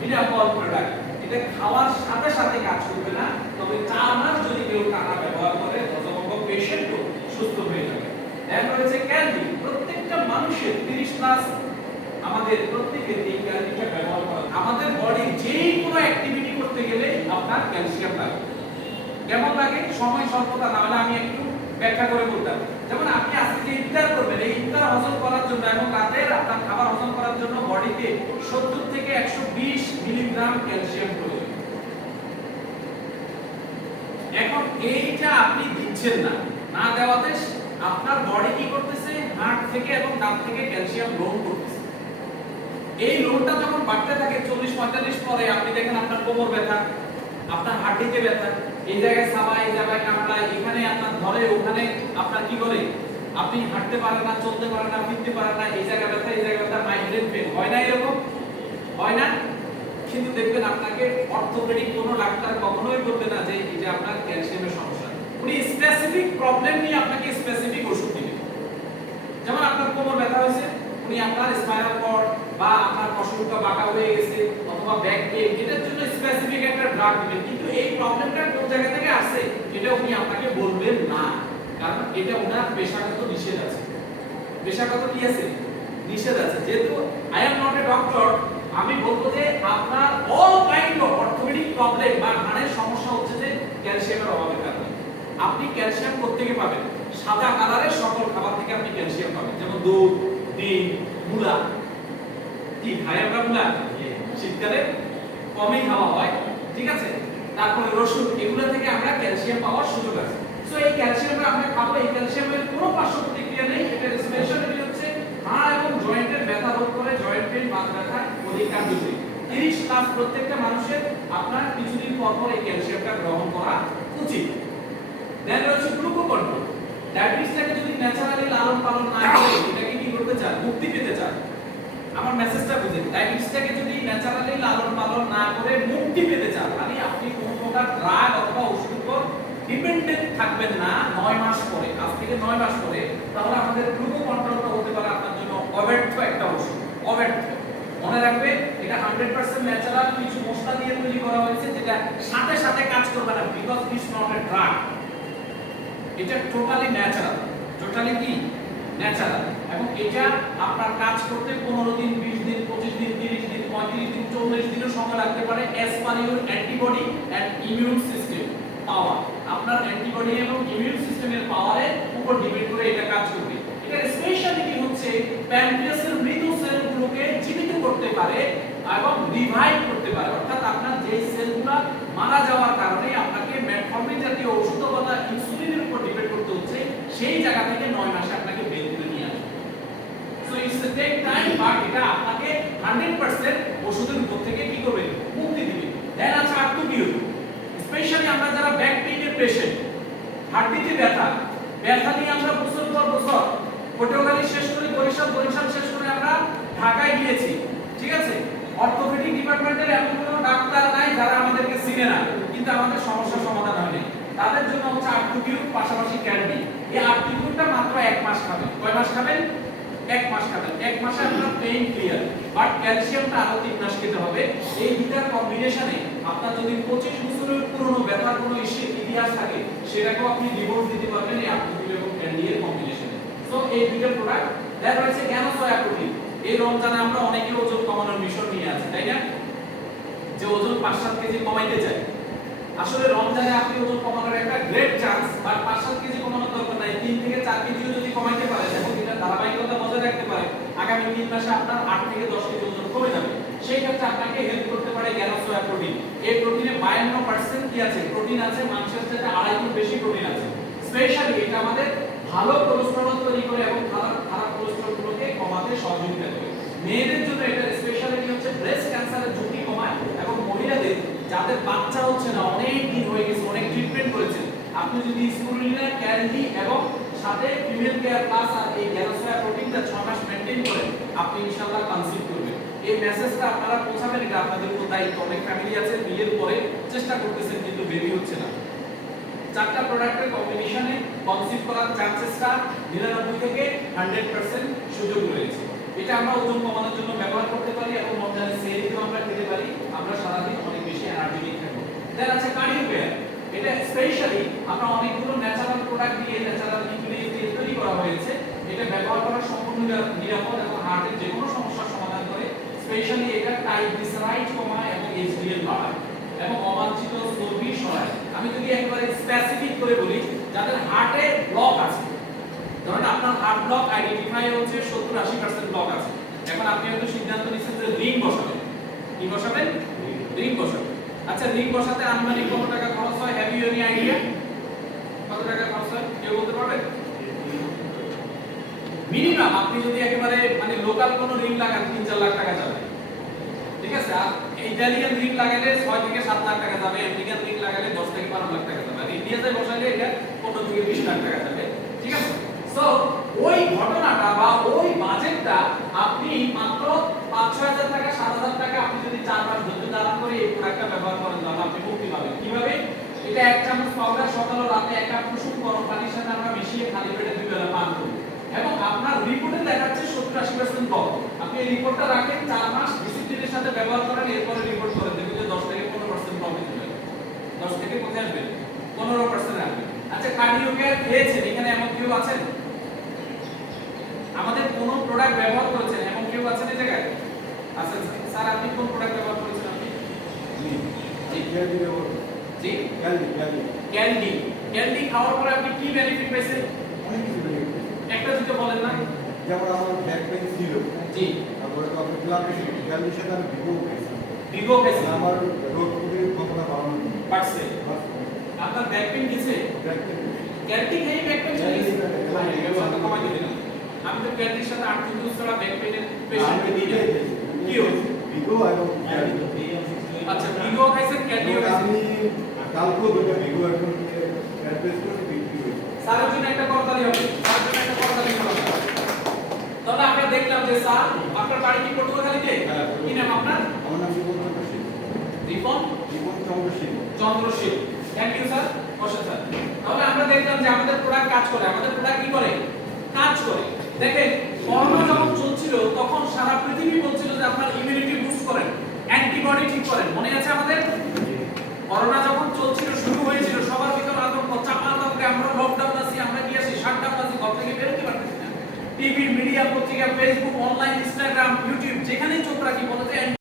মিনাকল product এটা খাওয়ার সাথে সাথে কাজ করবে না, তবে চার মাস যদি কেউ টানা ব্যবহার করে, হজমঙ্গ পেশেন্টও সুস্থ হয়ে যাবে। দেন রয়েছে ক্যান্ডি প্রত্যেকটা মানুষের 30 প্লাস আমাদের প্রত্যেকের এই ক্যান্ডিটা ব্যবহার করা। আমাদের বডি যেই কোনো অ্যাক্টিভিটি করতে গেলে আপনার ক্যালসিয়াম লাগবে। কেমন লাগে? সময় স্বল্পতা না হলে আমি একটু ব্যাখ্যা করে বলতাম। যেমন আপনি আজকে ইফতার করবেন, এই ইফতার হজম করার জন্য এবং রাতের আপনার খাবার হজম করার জন্য বডিতে 70 থেকে 120 মিলিগ্রাম ক্যালসিয়াম প্রয়োজন। এখন এইটা আপনি দিচ্ছেন না। না দেওয়াতে আপনার বডি কি করতেছে? হার্ট থেকে এবং দাঁত থেকে ক্যালসিয়াম লোন করতেছে। এই লোনটা যখন বাড়তে থাকে, চল্লিশ পঁয়তাল্লিশ পরে আপনি দেখেন আপনার কোমর ব্যথা, আপনার হাড্ডিতে ব্যথা এই জায়গায় সাবা এই জায়গায় কামড়ায় এখানে আপনার ধরে ওখানে আপনার কি করে? আপনি হাঁটতে পারেন না, চলতে পারেন না, ফিরতে পারেন না, এই জায়গা ব্যথা এই জায়গা ব্যথা মাইগ্রেন পেন হয় না এরকম? হয় না? কিন্তু দেখবেন আপনাকে অর্থোপেডিক কোনো ডাক্তার কখনোই বলবে না যে এটা আপনার ক্যালসিয়ামের সমস্যা। উনি স্পেসিফিক প্রবলেম নিয়ে আপনাকে স্পেসিফিক ওষুধ দিবেন যেমন আপনার কোমর ব্যথা হয়েছে, উনি আপনার স্পাইনাল কর্ড বা আপনার কষ্টটা বাঁকা হয়ে গেছে ব্যাক এটার জন্য স্পেসিফিক একটা ড্রাগ দিবেন কিন্তু এই প্রবলেমটা কোন জায়গা থেকে আসছে এটা উনি আপনাকে বলবেন না। কারণ এটা ওনার পেশাগত নিষেধ আছে। পেশাগত কি আছে? নিষেধ আছে। যেহেতু I am not a doctor আমি বলব যে আপনার all kind of orthopaedic problem বা হাড়ের সমস্যা হচ্ছে যে ক্যালসিয়ামের অভাবের কারণে। আপনি ক্যালসিয়াম কোত্থেকে পাবেন? সাদা কালারের সকল খাবার থেকে আপনি ক্যালসিয়াম পাবেন। যেমন দুধ, ডিম, মূলা। কি? খাই আমরা মূলা? শীতকালে কমই খাওয়া হয়, ঠিক আছে? তারপরে রসুন, এগুলো থেকে আমরা ক্যালসিয়াম পাওয়ার সুযোগ আছে। সো এই ক্যালসিয়ামটা আমরা খাব, এই ক্যালসিয়ামের কোনো পার্শ্ব প্রতিক্রিয়া নেই এটার স্পেশালিটি হচ্ছে হাড় এবং জয়েন্টের ব্যথা রোধ করে, জয়েন্ট পেইন, বাত ব্যথা, অধিক কার্যকরী। 30 প্লাস প্রত্যেকটা মানুষের আপনার কিছুদিন পর পর এই ক্যালসিয়ামটা গ্রহণ করা উচিত। দেন রয়েছে গ্লুকোকন্ট্রোল ডায়াবেটিসটাকে যদি ন্যাচারালি লালন পালন না করে এটাকে কি করতে চান মুক্তি পেতে চান আমার মেসেজটা বুঝেন ডায়াবেটিসটাকে যদি ন্যাচারালি লালন পালন না করে মুক্তি পেতে চান মানে আপনি কোনো প্রকার ড্রাগ অথবা ওষুধ উপর ডিপেন্ডেন্ট থাকবেন না 9 মাস পরে, আজ থেকে 9 মাস পরে, তাহলে আমাদের গ্লুকো কন্ট্রোলটা হতে পারে আপনার জন্য অব্যর্থ একটা ওষুধ, অব্যর্থ। মনে রাখবে, এটা 100% ন্যাচারাল কিছু মশলা দিয়ে তৈরি করা হয়েছে যেটা সাথে সাথে কাজ করবে না because it's not a drug এটা টোটালি ন্যাচারাল টোটালি কি? এটা আপনার কাজ করতে 15 দিন 20 দিন 25 দিন 30 দিন 35 দিন 40 দিনও সময় লাগতে পারে as per your antibody and immune system power আপনার অ্যান্টিবডি এবং ইমিউন সিস্টেমের পাওয়ারের উপর ডিপেন্ড করে এটা কাজ করবে। এটার স্পেশালিটি হচ্ছে প্যানক্রিয়াসের মৃত সেলগুলোকে জীবিত করতে পারে এবং রিভাইভ করতে পারে। অর্থাৎ আপনার যে সেলগুলো মারা যাওয়ার কারণে আপনাকে মেটফর্মিন জাতীয় ওষুধ অথবা ইনসুলিনের উপর ডিপেন্ড করতে হচ্ছে, সেই জায়গা থেকে 9 মাসে আপনাকে বের করে নিয়ে আসবে সো ইটস টাইম বাট এটা আপনাকে 100% ওষুধের উপর থেকে কি করবে? মুক্তি দিবে। দেন আছে বিউট স্পেশালি আমরা যারা ব্যাক পেইনের পেশেন্ট হাড্ডিতে ব্যথা ব্যথা নিয়ে আমরা বছর পর বছর, পটুয়াখালী শেষ করে বরিশাল বরিশাল শেষ করে আমরা ঢাকায় গিয়েছি। ঠিক আছে? অর্থোপেডিক ডিপার্টমেন্টের এমন কোনো ডাক্তার নাই যারা আমাদেরকে চিনে না, কিন্তু আমাদের সমস্যার সমাধান হয়নি। তাদের জন্য হচ্ছে আর্টিকিউট পাশাপাশি ক্যান্ডি। এই আর্টিকিউটটা মাত্র এক মাস খাবেন। কয় মাস খাবেন? এক মাস খাবেন এক মাসে আপনার পেইন ক্লিয়ার বাট ক্যালসিয়ামটা আরও তিন মাস খেতে হবে। এই দুটার কম্বিনেশনে আপনার যদি পঁচিশ বছরের পুরনো ব্যথার কোনো ইসে- ইতিহাস থাকে, সেটাকেও আপনি ডিভোর্স দিতে পারবেন এই আর্টিকিউট এবং ক্যান্ডি এর কম্বিনেশনে সো এই দুইটা প্রোডাক্ট দেন রয়েছে জ্ঞান সয়া প্রোটিন এই রমজানে আমরা অনেকে ওজন কমানোর মিশন নিয়ে আছি, তাই না? যে ওজন পাঁচ সাত কেজি কমাইতে চাই আসলে রমজানে আপনি ওজন কমানোর একটা গ্রেট চান্স বাট পাঁচ সাত কেজি কমানোর দরকার নাই তিন থেকে চার কেজিও যদি কমাইতে পারে এবং এটা ধারাবাহিকতা বজায় রাখতে পারে আগামী আপনার আট থেকে দশ কেজি ওজন কমে যাবে। সেই ক্ষেত্রে আপনাকে হেল্প করতে পারে জ্ঞান প্রোটিন। এই প্রোটিনে বায়ান্ন পার্সেন্ট কি আছে? প্রোটিন আছে, মাংসের চাইতে আড়াই গুণ বেশি প্রোটিন আছে। স্পেশালি এটা আমাদের ভালো কোলেস্টেরল তৈরি করে এবং খারাপ খারাপ কোলেস্টেরল গুলোকে কমাতে সহযোগিতা করে। মেয়েদের জন্য এটা স্পেশালিটি হচ্ছে ব্রেস্ট ক্যান্সারের ঝুঁকি কমায় এবং মহিলাদের, যাদের বাচ্চা হচ্ছে না, অনেক দিন হয়ে গেছে, অনেক ট্রিটমেন্ট করেছেন আপনি যদি স্কুলিনা ক্যান্ডি এবং সাথে ফিমেল কেয়ার প্লাস আর এই গ্যালোসোয়া প্রোটিনটা 6 মাস মেইনটেইন করে আপনি ইনশাআল্লাহ কনসিভ করবেন। এই মেসেজটা আপনারা পৌঁছাবেন, এটা আপনাদের উপর দায়িত্ব। অনেক ফ্যামিলি আছে, বিয়ের পরে চেষ্টা করতেছেন, কিন্তু বেবি হচ্ছে না। চারটা প্রোডাক্টের কম্বিনেশনে কনসিভ করার চান্সেসটা 99 থেকে 100% সুযোগ রয়েছে। এটা আমরা ওজন কমানোর জন্য ব্যবহার করতে পারি এবং মধ্যে সেরিকেও আমরা খেতে পারি। আমরা সারাদিন অনেক বেশি এনার্জি নিয়ে থাকব দেন আছে কার্ডিও স্পেশালি আমরা অনেকগুলো ন্যাচারাল প্রোডাক্ট দিয়ে ন্যাচারাল ইনগ্রেডিয়েন্ট দিয়ে তৈরি করা হয়েছে। এটা ব্যবহার করা সম্পূর্ণ নিরাপদ এবং হার্টের যে কোনো সমস্যার সমাধান করে স্পেশালি এটা ট্রাইগ্লিসারাইড কমায় এবং এইচডিএল বাড়ায় এবং অবাঞ্ছিত চর্বি সরায়। আমি যদি একবারে স্পেসিফিক করে বলি যাদের হার্টে ব্লক আছে ধরেন আপনার হার্ট ব্লক আইডেন্টিফাই হচ্ছে 70 80% ব্লক আছে। এখন আপনি হয়তো সিদ্ধান্ত নিচ্ছেন যে রিং বসাবেন। কি বসাবেন? রিং বসাবেন। আচ্ছা রিং বসাতে আনুমানিক কত টাকা খরচ হয় have you any idea minimum আপনি যদি একেবারে মানে লোকাল কোনো রিং লাগান 3 4 লাখ টাকা যাবে। ঠিক আছে? আর ইতালিয়ান রিং লাগালে 6 থেকে 7 লাখ টাকা যাবে আমেরিকান রিং লাগালে 10 থেকে 12 লাখ টাকা যাবে। আর ইন্ডিয়াতে বসালে এটা 15 থেকে 20 লাখ টাকা যাবে। ঠিক আছে? সো ওই ঘটনাটা বা ওই বাজেটটা আপনি মাত্র 5-6000 টাকা 7000 টাকা আপনি যদি 4 মাস ধৈর্য ধারণ করে এই প্রোডাক্টটা ব্যবহার করেন, তাহলে আপনি মুক্তি পাবেন কীভাবে এটা এক চামচ পাউডার সকাল ও রাতে এক কাপ কুসুম গরম পানির সাথে আমরা মিশিয়ে খালি পেটে দুই বেলা পান করব এবং আপনার রিপোর্টে দেখাচ্ছে 70-80% কম আপনি এই রিপোর্টটা রাখেন 4 মাস ডিসিপ্লিনের সাথে ব্যবহার করেন এরপরে রিপোর্ট করেন দেখবেন যে 10 থেকে 15% প্রফিট হবে 10 থেকে কোথায় আসবে 15% আসবে আচ্ছা কার্ডিও কেয়ার খেয়েছেন এখানে এমন কেউ আছেন আমাদের কোন প্রোডাক্ট ব্যবহার করেছেন এমন কেউ আছেন এই জায়গায় আচ্ছা স্যার আপনি কোন প্রোডাক্ট ব্যবহার করেছেন আপনি জি জি ক্যান্ডি ক্যান্ডি খাওয়ার পরে আপনি কি বেনিফিট পেয়েছেন একটা দুটো বলেন না। যেমন আমার ব্যাক পেন ছিল। জি। তারপরে তো আপনার ব্লাড প্রেশার গ্যালের সাথে আমি ভিভো পেয়েছি। ভিগো পেয়েছেন। আমার রোড ফুডের ক্ষমতা বাড়ানো পারছে আপনার ব্যাক পেইন গেছে? ক্যান্ডি খেয়ে ব্যাক পেইন চলে গেছে? কমাই আমি তো ক্যান্ডির সাথে আট দিন দুধ ছাড়া ব্যাক পেইনের পেশেন্টকে দিই না কি হয়েছে ভিভো এবং আচ্ছা ভিগো খাইছেন ক্যান্ডিও খাইছেন। আমি কালকেও দুটো ভিভো এখন অ্যাড্রেস করে বিক্রি হয়েছে স্যারের জন্য একটা করতালি হবে স্যারের জন্য একটা করতালি হবে তাহলে আমরা দেখলাম যে স্যার আপনার বাড়ি কি পটুয়াখালীতে? কি নাম আপনার? আমার নাম Jiban Chandra Singh Jiban Chandra Chandrashil thank you sir sir তাহলে আমরা দেখলাম যে আমাদের প্রোডাক্ট কাজ করে। আমাদের প্রোডাক্ট কি করে? কাজ করে। দেখেন করোনা যখন চলছিল তখন সারা পৃথিবী বলছিল যে আপনার ইমিউনিটি বুস্ট করেন অ্যান্টিবডি ঠিক করেন মনে আছে আমাদের করোনা যখন চলছিল শুরু হয়েছিল সবার ভিতরে আতঙ্ক চাপা আতঙ্কে আমরা লকডাউন আছি আমরা কি আছি শাটডাউন আছি ঘর থেকে বেরোতে পারতেছি না টিভি মিডিয়া পত্রিকা ফেসবুক অনলাইন ইনস্টাগ্রাম ইউটিউব যেখানেই চোখ রাখি বলে যে